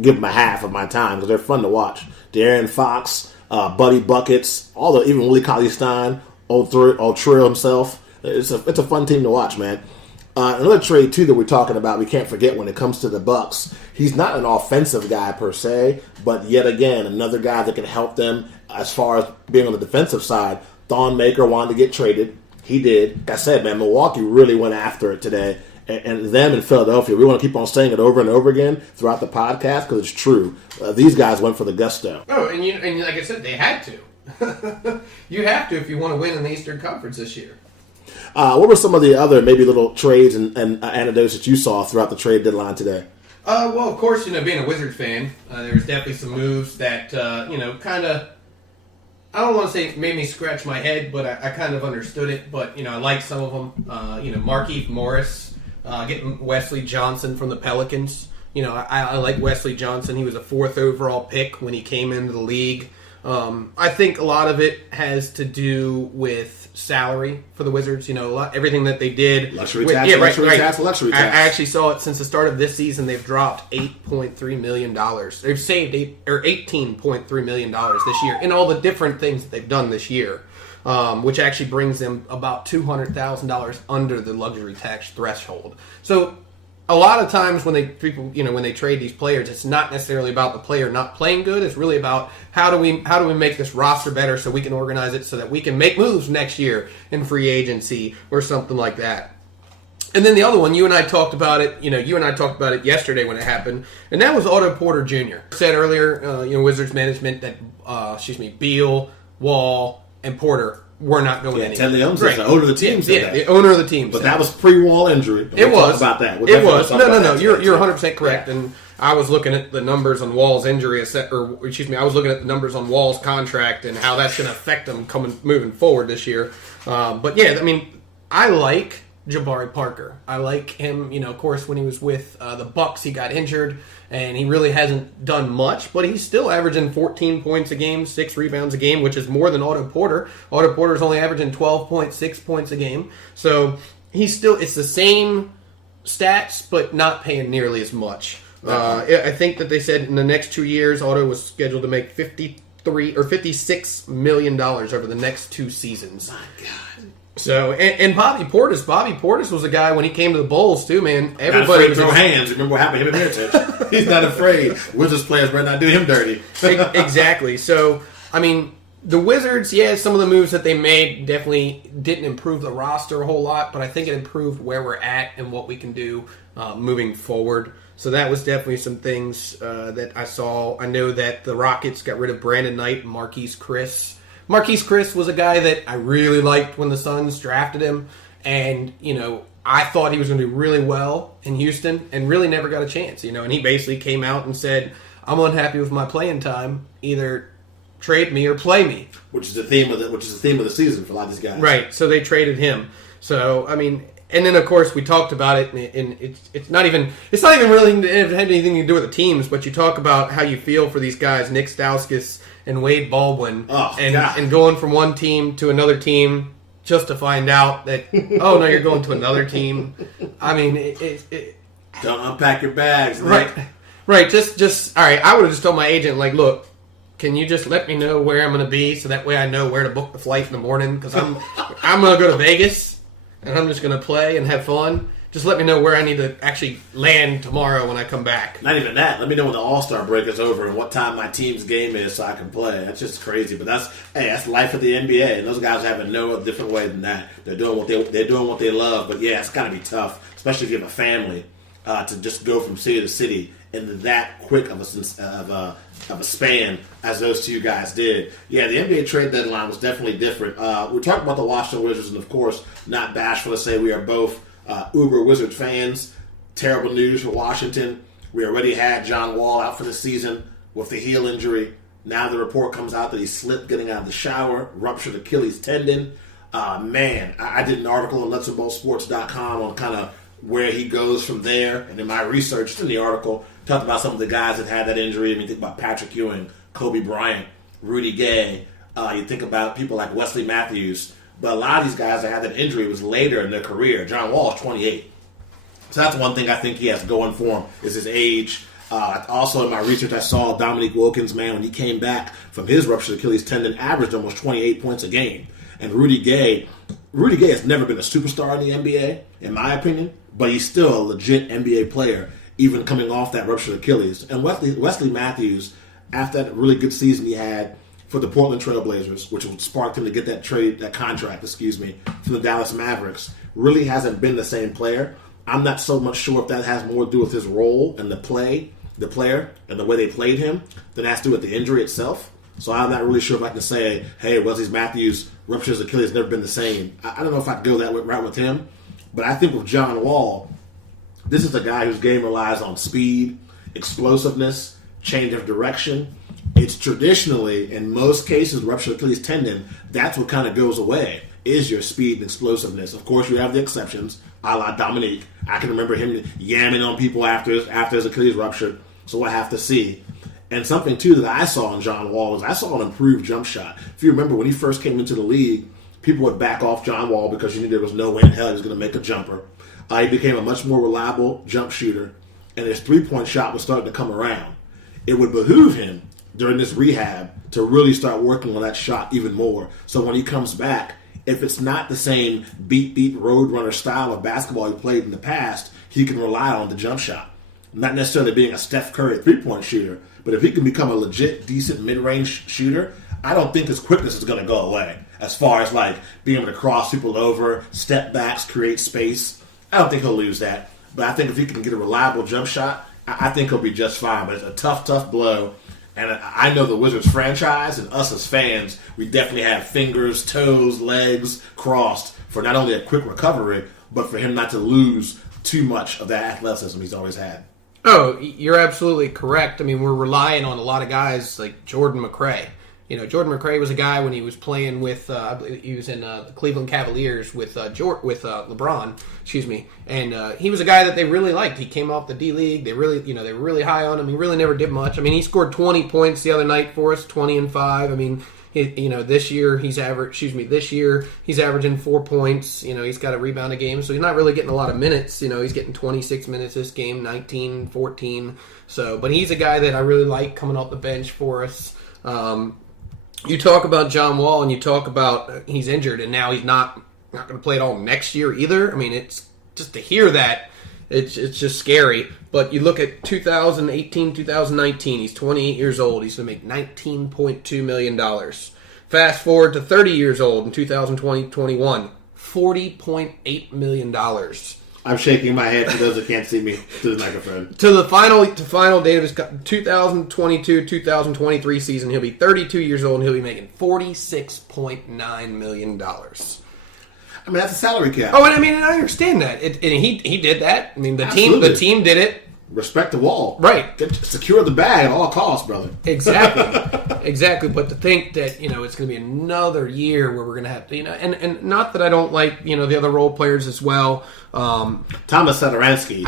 give them a half of my time because they're fun to watch. De'Aaron Fox, Buddy Buckets, even Willie Cauley-Stein, old Trill himself. It's a fun team to watch, man. Another trade too that we're talking about, we can't forget when it comes to the Bucks. He's not an offensive guy per se, but yet again another guy that can help them as far as being on the defensive side. Thon Maker wanted to get traded. He did. Like I said, man, Milwaukee really went after it today. And them in Philadelphia, we want to keep on saying it over and over again throughout the podcast because it's true. These guys went for the gusto. Oh, and like I said, they had to. You have to if you want to win in the Eastern Conference this year. What were some of the other maybe little trades and anecdotes that you saw throughout the trade deadline today? Well, of course, being a Wizards fan, there was definitely some moves that, kind of, I don't want to say made me scratch my head, but I kind of understood it. But, I like some of them. Markieff Morris. Getting Wesley Johnson from the Pelicans. I like Wesley Johnson. He was a 4th overall pick when he came into the league. I think a lot of it has to do with salary for the Wizards. Everything that they did. Luxury tax. I actually saw it since the start of this season. They've dropped $8.3 million. They've saved $18.3 million this year in all the different things that they've done this year. Which actually brings them about $200,000 under the luxury tax threshold. So a lot of times when they trade these players, it's not necessarily about the player not playing good. It's really about how do we make this roster better so we can organize it so that we can make moves next year in free agency or something like that. And then the other one, you and I talked about it. You and I talked about it yesterday when it happened, and that was Otto Porter Jr. I said earlier, Wizards management that Beal, Wall, and Porter were not going anywhere. Ted Leonsis, the owner of the team, said that. The owner of the team. But that was pre-Wall injury. It was. Talk about that. It was. No. You're 100% correct. Yeah. And I was looking at the numbers on Wall's injury, I was looking at the numbers on Wall's contract and how that's going to affect them moving forward this year. But yeah, I like Jabari Parker. I like him. Of course, when he was with the Bucks, he got injured. And he really hasn't done much, but he's still averaging 14 points a game, 6 rebounds a game, which is more than Otto Porter. Otto Porter's only averaging 12.6 points a game. So it's the same stats, but not paying nearly as much. I think that they said in the next 2 years, Otto was scheduled to make $56 million over the next 2 seasons. My God. So, and Bobby Portis was a guy when he came to the Bulls too, man. Everybody was throw hands. Remember what happened to him in Mirotic? He's not afraid. Wizards players better not do him dirty. Exactly. So, the Wizards, some of the moves that they made definitely didn't improve the roster a whole lot, but I think it improved where we're at and what we can do moving forward. So that was definitely some things that I saw. I know that the Rockets got rid of Brandon Knight and Marquise Chris. Marquise Chris was a guy that I really liked when the Suns drafted him. And, I thought he was going to do really well in Houston and really never got a chance, And he basically came out and said, I'm unhappy with my playing time. Either trade me or play me. Which is the theme of the season for a lot of these guys. Right. So they traded him. So, and then, of course, we talked about it, and it's not even really it had anything to do with the teams, but you talk about how you feel for these guys, Nick Stauskas and Wade Baldwin, and going from one team to another team just to find out that, oh, no, you're going to another team. Don't unpack your bags, Nick. Right. Just all right, I would have just told my agent, look, can you just let me know where I'm going to be so that way I know where to book the flight in the morning? Because I'm going to go to Vegas, and I'm just going to play and have fun. Just let me know where I need to actually land tomorrow when I come back. Not even that. Let me know when the All-Star break is over and what time my team's game is so I can play. That's just crazy. But that's life of the NBA. And those guys have it no different way than that. They're doing what they love. But yeah, it's got to be tough, especially if you have a family, to just go from city to city in that quick of a span as those two guys did. Yeah, the NBA trade deadline was definitely different. We talked about the Washington Wizards, and of course, not bashful to say we are both uber Wizards fans. Terrible news for Washington. We already had John Wall out for the season with the heel injury. Now the report comes out that he slipped getting out of the shower, ruptured Achilles tendon. I did an article on Let'sBallSports.com on kind of where he goes from there. And in my research in the article, talked about some of the guys that had that injury. Think about Patrick Ewing, Kobe Bryant, Rudy Gay. You think about people like Wesley Matthews. But a lot of these guys that had that injury was later in their career. John Wall is 28. So that's one thing I think he has going for him is his age. Also, in my research, I saw Dominique Wilkins, man, when he came back from his ruptured Achilles tendon, averaged almost 28 points a game. And Rudy Gay has never been a superstar in the NBA, in my opinion, but he's still a legit NBA player, even coming off that ruptured Achilles. And Wesley Matthews, after that really good season he had for the Portland Trail Blazers, which sparked him to get that contract, from the Dallas Mavericks, really hasn't been the same player. I'm not so much sure if that has more to do with his role and the player, and the way they played him than it has to do with the injury itself. So I'm not really sure if I can say, hey, Wesley Matthews ruptures Achilles never been the same. I don't know if I can go that route with him, but I think with John Wall, this is a guy whose game relies on speed, explosiveness, change of direction. It's traditionally, in most cases, ruptured Achilles tendon, that's what kind of goes away, is your speed and explosiveness. Of course, you have the exceptions, a la Dominique. I can remember him yamming on people after his Achilles ruptured, so we'll have to see. And something, too, that I saw in John Wall was I saw an improved jump shot. If you remember, when he first came into the league, people would back off John Wall because you knew there was no way in hell he was going to make a jumper. He became a much more reliable jump shooter, and his three-point shot was starting to come around. It would behoove him during this rehab to really start working on that shot even more. So when he comes back, if it's not the same beat roadrunner style of basketball he played in the past, he can rely on the jump shot. Not necessarily being a Steph Curry three-point shooter, but if he can become a legit, decent mid-range shooter, I don't think his quickness is going to go away. As far as like being able to cross people over, step backs, create space, I don't think he'll lose that. But I think if he can get a reliable jump shot, I think he'll be just fine. But it's a tough blow. And I know the Wizards franchise and us as fans, we definitely have fingers, toes, legs crossed for not only a quick recovery, but for him not to lose too much of that athleticism he's always had. Oh, you're absolutely correct. I mean, we're relying on a lot of guys like Jordan McRae. You know, Jordan McRae was a guy when he was playing with, I believe he was in the Cleveland Cavaliers with LeBron, and he was a guy that they really liked. He came off the D League. They were really high on him. He really never did much. I mean, he scored 20 points the other night for us, 20 and 5. I mean, this year he's averaging 4 points. You know, he's got a rebound a game, so he's not really getting a lot of minutes. You know, he's getting 26 minutes this game, 19, 14. So, but he's a guy that I really like coming off the bench for us. You talk about John Wall, and you talk about he's injured, and now he's not going to play at all next year either. I mean, it's just to hear that, it's just scary. But you look at 2018, 2019, he's 28 years old. He's going to make $19.2 million. Fast forward to 30 years old in 2020-21, $40.8 million. I'm shaking my head for those that can't see me to the microphone. To the final date of his 2022-2023 season, he'll be 32 years old and he'll be making $46.9 million. I mean, that's a salary cap. Oh, and I mean, I understand that. And he did that. I mean, the team did it. Respect the Wall. Right. Secure the bag at all costs, brother. Exactly. But to think that, it's going to be another year where we're going to have to, and not that I don't like, the other role players as well. Thomas Satoransky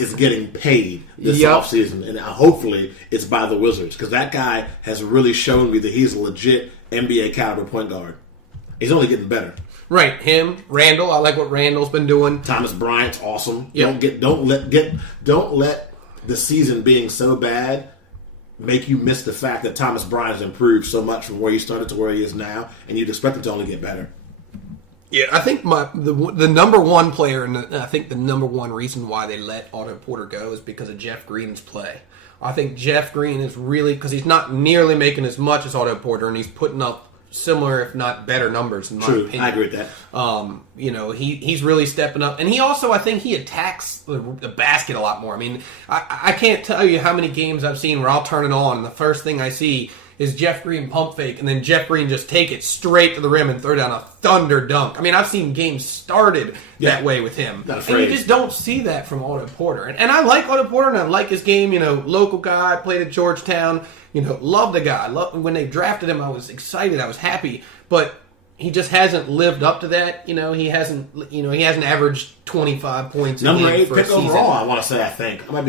is getting paid this offseason, and hopefully it's by the Wizards, because that guy has really shown me that he's a legit NBA caliber point guard. He's only getting better. Right, him, Randall. I like what Randall's been doing. Thomas Bryant's awesome. Yep. Don't let the season being so bad make you miss the fact that Thomas Bryant has improved so much from where he started to where he is now, and you'd expect him to only get better. Yeah, I think the number one player, and I think the number one reason why they let Otto Porter go is because of Jeff Green's play. I think Jeff Green is really, because he's not nearly making as much as Otto Porter, and he's putting up similar, if not better, numbers in my opinion. I agree with that. He's really stepping up, and he also, I think, he attacks the basket a lot more. I mean, I can't tell you how many games I've seen where I'll turn it on, and the first thing I see is Jeff Green pump fake, and then Jeff Green just take it straight to the rim and throw down a thunder dunk. I mean, I've seen games started that way with him. And you just don't see that from Otto Porter. And I like Otto Porter, and I like his game. Local guy, played at Georgetown. Love the guy. When they drafted him, I was excited. I was happy. But he just hasn't lived up to that. He hasn't averaged 25 points a game Number 8 for pick a season. overall, I want to say, I think. I might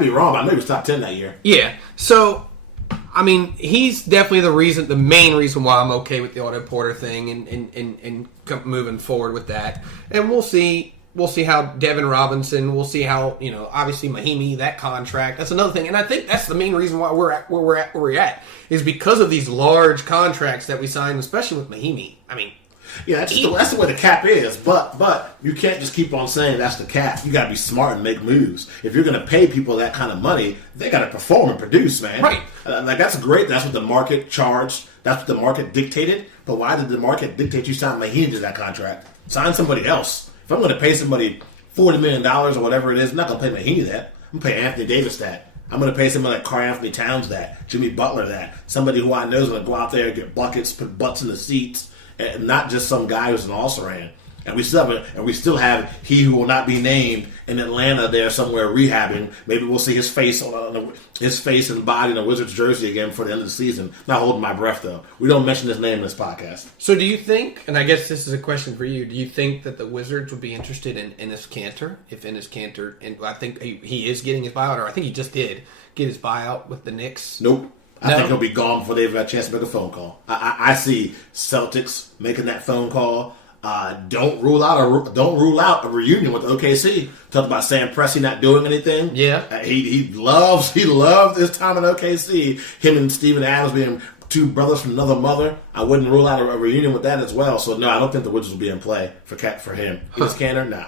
be wrong, but I know he was top 10 that year. Yeah. So, I mean, he's definitely the main reason why I'm okay with the Otto Porter thing and moving forward with that. And we'll see, we'll see how Devin Robinson. We'll see how obviously Mahimi, that contract. That's another thing, and I think that's the main reason why we're at where we're at is because of these large contracts that we signed, especially with Mahimi. I mean. Yeah, that's the way the cap is, but you can't just keep on saying that's the cap. You got to be smart and make moves. If you're going to pay people that kind of money, they got to perform and produce, man. Right. Like, that's great. That's what the market charged. That's what the market dictated. But why did the market dictate you sign Mahini to that contract? Sign somebody else. If I'm going to pay somebody $40 million or whatever it is, I'm not going to pay Mahini that. I'm going to pay Anthony Davis that. I'm going to pay somebody like Karl Anthony Towns that, Jimmy Butler that, somebody who I know is going to go out there and get buckets, put butts in the seats, and not just some guy who's an all-Saran. And we still have he who will not be named in Atlanta there somewhere rehabbing. Maybe we'll see his face and body in a Wizards jersey again before the end of the season. Not holding my breath though. We don't mention his name in this podcast. So do you think? And I guess this is a question for you. Do you think that the Wizards would be interested in Enes Kanter if Enes Kanter? And I think he is getting his buyout, or I think he just did get his buyout with the Knicks. Nope. I think he'll be gone before they've got a chance to make a phone call. I see Celtics making that phone call. Don't rule out a reunion with OKC. Talked about Sam Presti not doing anything. Yeah, he loved his time in OKC. Him and Steven Adams being two brothers from another mother. I wouldn't rule out a reunion with that as well. So no, I don't think the Wizards will be in play for him. Enes Kanter, nah.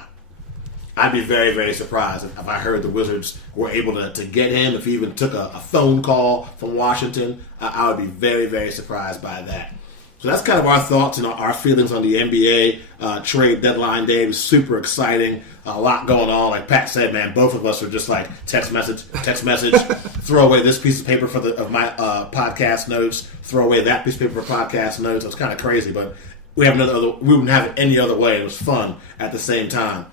I'd be very, very surprised if I heard the Wizards were able to get him. If he even took a phone call from Washington, I would be very, very surprised by that. So that's kind of our thoughts and our feelings on the NBA trade deadline day. It was super exciting. A lot going on. Like Pat said, man, both of us are just like text message, throw away this piece of paper of my podcast notes, throw away that piece of paper for podcast notes. It was kind of crazy, but we wouldn't have it any other way. It was fun at the same time.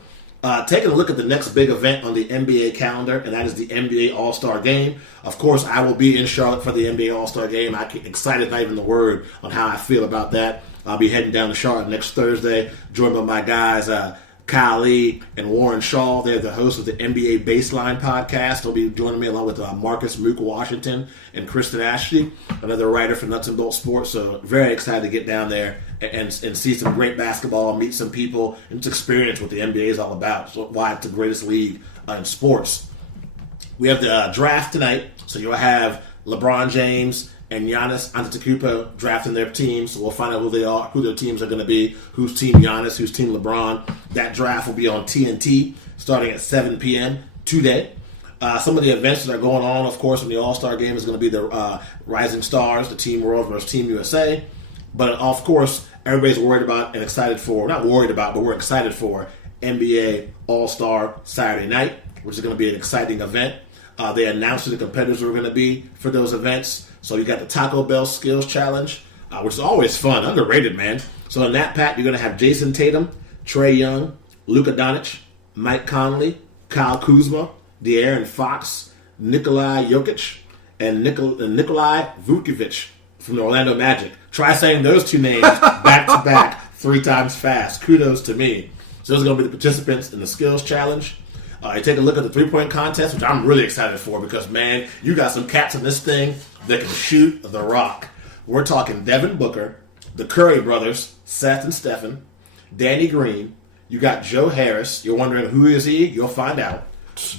Taking a look at the next big event on the NBA calendar, and that is the NBA All-Star Game. Of course, I will be in Charlotte for the NBA All-Star Game. I'm excited, not even the word, on how I feel about that. I'll be heading down to Charlotte next Thursday, joined by my guys, Kyle Lee and Warren Shaw. They're the hosts of the NBA Baseline podcast. They'll be joining me along with Marcus Mook Washington and Kristen Ashley, another writer for Nuts and Bolts Sports. So very excited to get down there and see some great basketball, meet some people, and just experience what the NBA is all about. So why it's the greatest league in sports. We have the draft tonight, so you'll have LeBron James and Giannis Antetokounmpo drafting their teams. So we'll find out who they are, who their teams are going to be, who's Team Giannis, who's Team LeBron. That draft will be on TNT starting at 7 p.m. today. Some of the events that are going on, of course, in the All-Star Game is going to be the Rising Stars, the Team World versus Team USA. But, of course, everybody's worried about and excited for, not worried about, but we're excited for NBA All-Star Saturday night, which is going to be an exciting event. They announced who the competitors were going to be for those events. So you got the Taco Bell Skills Challenge, which is always fun, underrated, man. So in that pack, you're going to have Jason Tatum, Trae Young, Luka Doncic, Mike Conley, Kyle Kuzma, De'Aaron Fox, Nikola Jokic, and Nikolai Vukovic from the Orlando Magic. Try saying those two names back to back 3 times fast. Kudos to me. So those are going to be the participants in the Skills Challenge. You take a look at the three-point contest, which I'm really excited for because, man, you got some cats in this thing that can shoot the rock. We're talking Devin Booker, the Curry brothers, Seth and Stephen, Danny Green. You got Joe Harris. You're wondering who is he? You'll find out.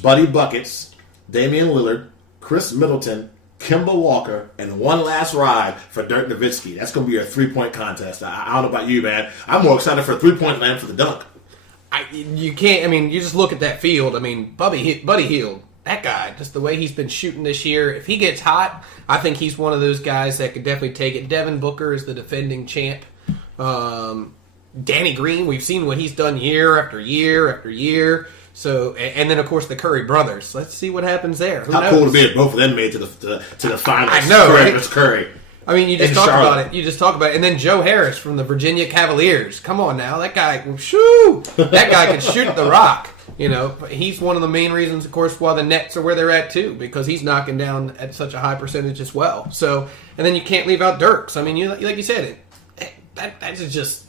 Buddy Buckets, Damian Lillard, Chris Middleton, Kemba Walker, and one last ride for Dirk Nowitzki. That's going to be your three-point contest. I don't know about you, man. I'm more excited for a three-point land for the dunk. You just look at that field. I mean, Buddy Hield, that guy, just the way he's been shooting this year. If he gets hot, I think he's one of those guys that could definitely take it. Devin Booker is the defending champ. Danny Green, we've seen what he's done year after year after year. So, and then of course the Curry brothers. Let's see what happens there. How cool would it be if both of them made to the finals? I know, right? It's Curry. I mean, you just talk about it. And then Joe Harris from the Virginia Cavaliers. Come on now. That guy, that guy can shoot the rock. You know, he's one of the main reasons, of course, why the Nets are where they're at, too, because he's knocking down at such a high percentage as well. So, and then you can't leave out Dirks. I mean, like you said, that's just,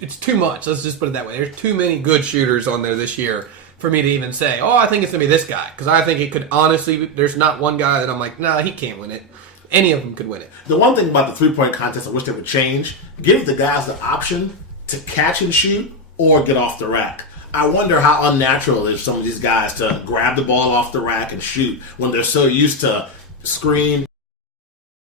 it's too much. Let's just put it that way. There's too many good shooters on there this year for me to even say, I think it's going to be this guy. Because I think it could honestly, there's not one guy that I'm like, nah, he can't win it. Any of them could win it. The one thing about the three-point contest I wish they would change, give the guys the option to catch and shoot or get off the rack. I wonder how unnatural it is for some of these guys to grab the ball off the rack and shoot when they're so used to screen,